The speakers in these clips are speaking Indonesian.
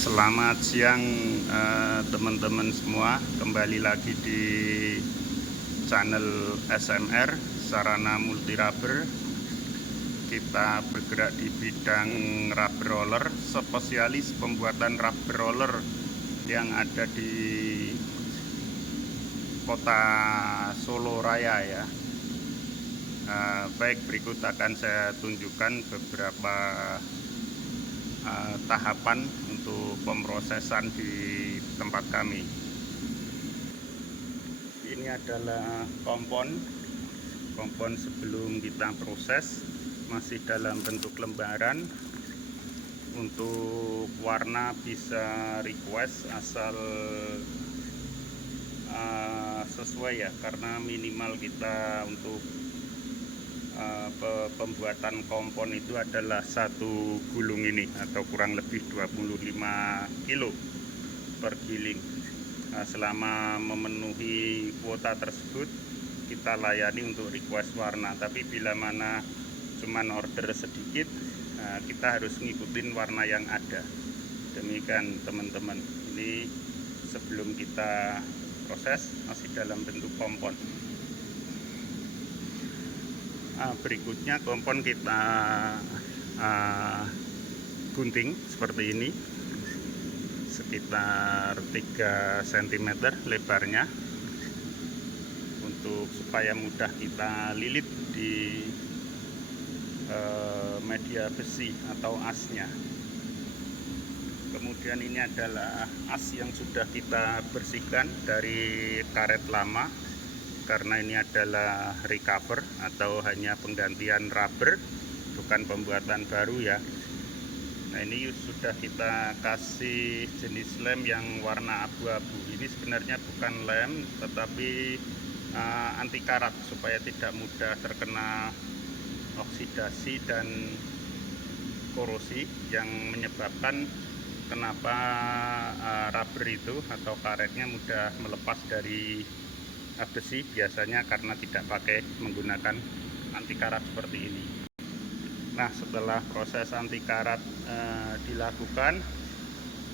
Selamat siang teman-teman semua, kembali lagi di channel SMR Sarana Multi Rubber. Kita bergerak di bidang rubber roller, spesialis pembuatan rubber roller yang ada di kota Solo Raya ya. Baik, berikut akan saya tunjukkan beberapa tahapan untuk pemrosesan di tempat kami. Ini adalah kompon sebelum kita proses, masih dalam bentuk lembaran. Untuk warna bisa request asal sesuai ya, karena minimal kita untuk pembuatan kompon itu adalah satu gulung ini atau kurang lebih 25 kilo per giling. Selama memenuhi kuota tersebut kita layani untuk request warna, tapi bila mana cuman order sedikit, kita harus ngikutin warna yang ada. Demikian teman-teman, ini sebelum kita proses masih dalam bentuk kompon. Berikutnya kompon kita gunting seperti ini, sekitar 3 cm lebarnya, untuk supaya mudah kita lilit di media besi atau asnya. Kemudian ini adalah as yang sudah kita bersihkan dari karet lama, karena ini adalah recover atau hanya penggantian rubber, bukan pembuatan baru ya. Nah, ini sudah kita kasih jenis lem yang warna abu-abu. Ini sebenarnya bukan lem, tetapi anti karat supaya tidak mudah terkena oksidasi dan korosi yang menyebabkan kenapa rubber itu atau karetnya mudah melepas dari besi, biasanya karena tidak pakai menggunakan anti karat seperti ini. Nah, setelah proses anti karat dilakukan,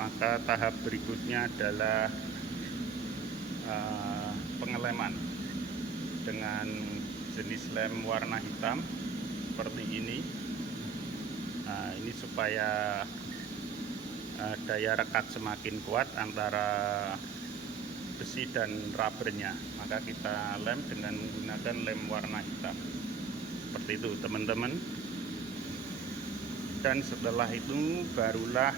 maka tahap berikutnya adalah pengeleman dengan jenis lem warna hitam seperti ini. Ini supaya daya rekat semakin kuat antara besi dan rubbernya, maka kita lem dengan menggunakan lem warna hitam seperti itu teman-teman. Dan setelah itu barulah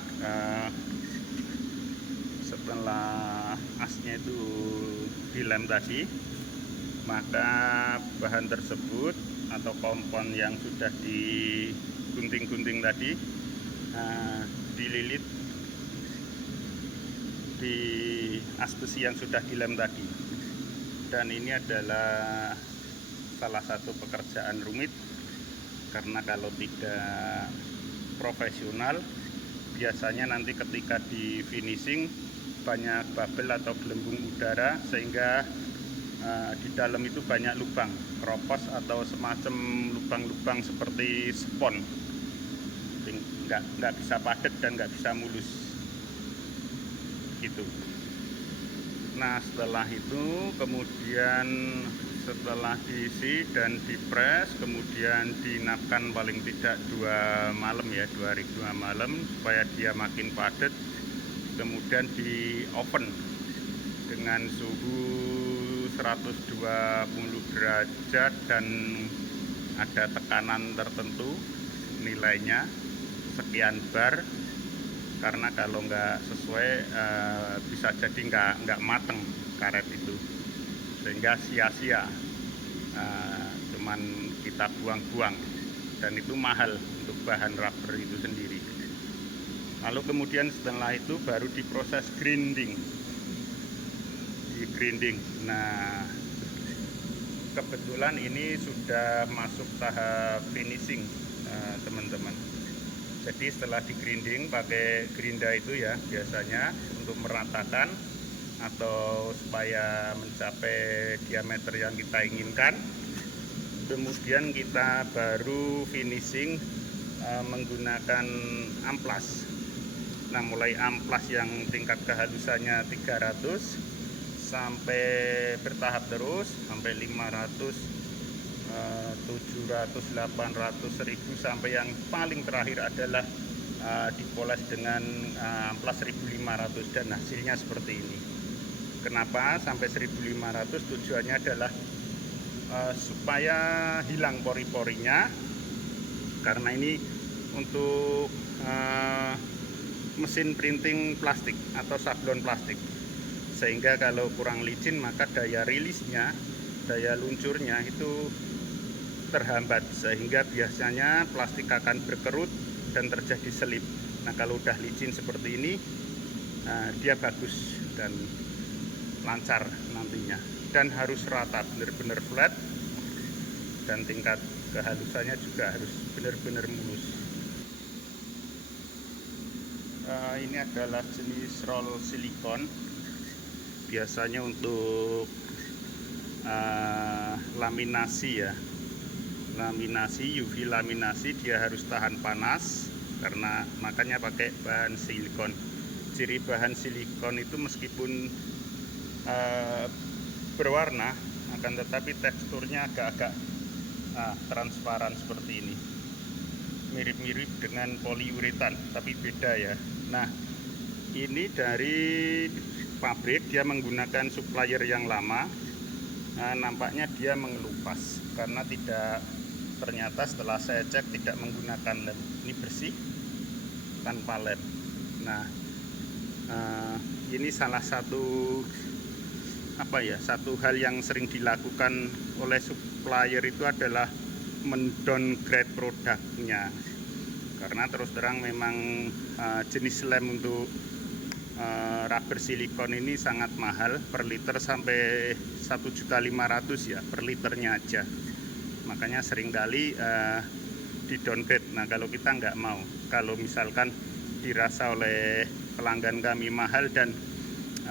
setelah asnya itu dilem tadi, maka bahan tersebut atau kompon yang sudah digunting-gunting tadi dililit di as besi yang sudah dilem tadi. Dan ini adalah salah satu pekerjaan rumit, karena kalau tidak profesional biasanya nanti ketika di finishing banyak bubble atau gelembung udara, sehingga di dalam itu banyak lubang, keropos atau semacam lubang-lubang seperti spon, nggak bisa padat dan nggak bisa mulus gitu. Nah, setelah itu kemudian setelah diisi dan dipres, kemudian dinapkan paling tidak 2 malam ya, 2 hari 2 malam supaya dia makin padat. Kemudian di oven dengan suhu 120 derajat dan ada tekanan tertentu, nilainya sekian bar, karena kalau nggak sesuai bisa jadi nggak mateng karet itu, sehingga sia-sia, cuman kita buang-buang, dan itu mahal untuk bahan rubber itu sendiri. Lalu kemudian setelah itu baru diproses grinding. Nah, kebetulan ini sudah masuk tahap finishing teman-teman. Jadi setelah di grinding pakai gerinda itu ya, biasanya untuk meratakan atau supaya mencapai diameter yang kita inginkan. Kemudian kita baru finishing menggunakan amplas. Nah, mulai amplas yang tingkat kehalusannya 300 sampai bertahap terus sampai 500, 700, 800, 1000, sampai yang paling terakhir adalah dipoles dengan amplas 1500, dan hasilnya seperti ini. Kenapa sampai 1500? Tujuannya adalah supaya hilang pori-porinya, karena ini untuk mesin printing plastik atau sablon plastik, sehingga kalau kurang licin maka daya rilisnya, daya luncurnya itu terhambat, sehingga biasanya plastik akan berkerut dan terjadi selip. Nah, kalau udah licin seperti ini, dia bagus dan lancar nantinya, dan harus rata, benar-benar flat, dan tingkat kehalusannya juga harus benar-benar mulus. Ini adalah jenis roll silikon, biasanya untuk laminasi ya, laminasi, UV laminasi, dia harus tahan panas, karena makanya pakai bahan silikon. Ciri bahan silikon itu meskipun berwarna, akan tetapi teksturnya agak-agak transparan seperti ini, mirip-mirip dengan poliuretan tapi beda ya. Nah, ini dari pabrik dia menggunakan supplier yang lama. Nampaknya dia mengelupas karena ternyata setelah saya cek tidak menggunakan lem. Ini bersih tanpa lem. Nah, ini salah satu satu hal yang sering dilakukan oleh supplier itu adalah mendowngrade produknya, karena terus terang memang jenis lem untuk rubber silikon ini sangat mahal, per liter sampai 1.500.000 ya per liternya aja. Makanya seringkali di downgrade. Nah, kalau kita nggak mau, kalau misalkan dirasa oleh pelanggan kami mahal dan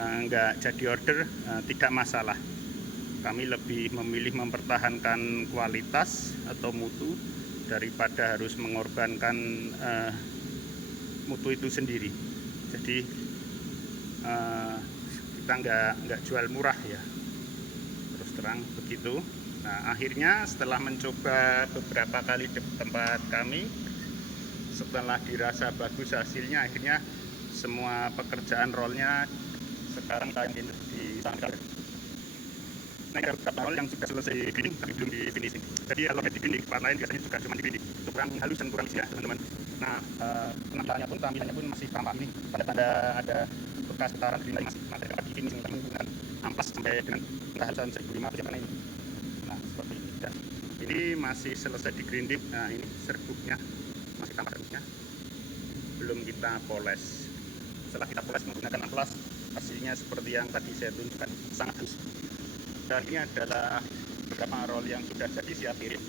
nggak jadi order, tidak masalah. Kami lebih memilih mempertahankan kualitas atau mutu daripada harus mengorbankan mutu itu sendiri. Jadi kita nggak jual murah ya, terus terang begitu. Nah, akhirnya setelah mencoba beberapa kali di tempat kami, setelah dirasa bagus hasilnya, akhirnya semua pekerjaan rollnya sekarang di sana. Nah, ada beberapa roll yang sudah selesai grinding tapi belum di finishing. Jadi kalau di grinding, tempat lain biasanya juga cuma di grinding, itu kurang halus dan kurang isi ya teman-teman. Nah, penampilannya pun tampilannya pun masih tampak ini, ada bekas getaran grinding masih ada di finishing menggunakan amplas sampai dengan kehalusan 1500 karena ini. Nah, seperti ini. Dan ini masih selesai di grinding. Nah, ini serbuknya masih tampak serbuknya, belum kita poles. Setelah kita poles menggunakan amplas, hasilnya seperti yang tadi saya tunjukkan, sangat halus. Dan ini adalah beberapa roll yang sudah jadi siap kirim,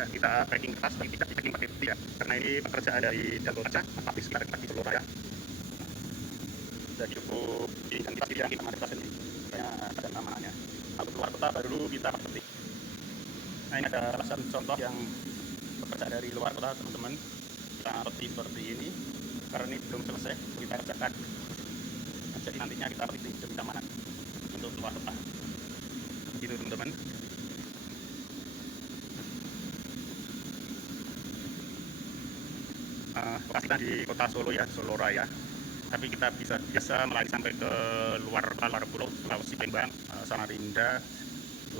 dan kita packing kertas dan tidak di packing pakai peti ya, karena ini pekerjaan dari jalur kaca tapi sekitar di Solo Raya. Jadi cukup dan kita pilih yang kita manfaatkan sendiri, supaya ada namanya. Kalau keluar kota baru kita petik. Nah, ini ada salah satu contoh yang pekerjaan dari luar kota teman-teman, kita petik seperti ini, karena ini belum selesai kita kerjakan. Nah, jadi nantinya kita petik di jam mana untuk keluar kota, begitu teman-teman. Lokasi kita di kota Solo ya, Solo Raya, tapi kita biasa melayani sampai ke luar pulau, Sulawesi, Palembang, Samarinda,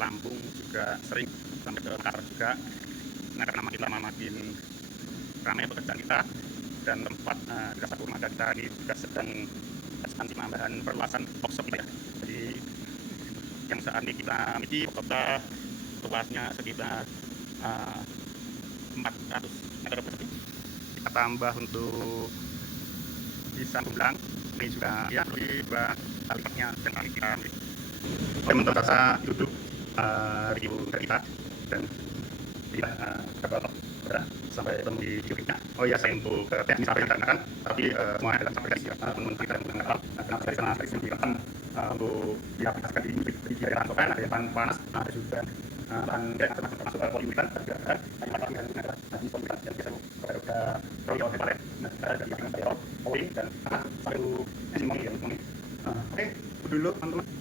Lampung juga sering, sampai ke Makassar juga. Nah, karena makin ramai pekerjaan kita dan tempat di Desa Kurmada kita ini juga sedang ekspansi penambahan perluasan workshop kita ya. Jadi yang saat ini kita miliki kota luasnya sekitar 400 meter persegi. Kita tambah untuk di Sambung, ini juga ya lebih dua kali lipatnya, dan kali kita teman-teman rasa duduk review dari kita dan tidak berapa sampai ketemu di videonya. Oh ya, saya untuk teknis sampai dikarenakan, tapi semua dalam aplikasi teman-teman kita menggunakan kenapa dari sana saya direkam untuk diaplikasikan di daerah Topan, ada yang panas, ada juga bahan masuk ke poliuretan pergerakan hanya yang nanti poliuretan yang biasa udah royal heparet. Nah, kita ada yang royal, oil dan satu enzim yang oke dulu teman-teman.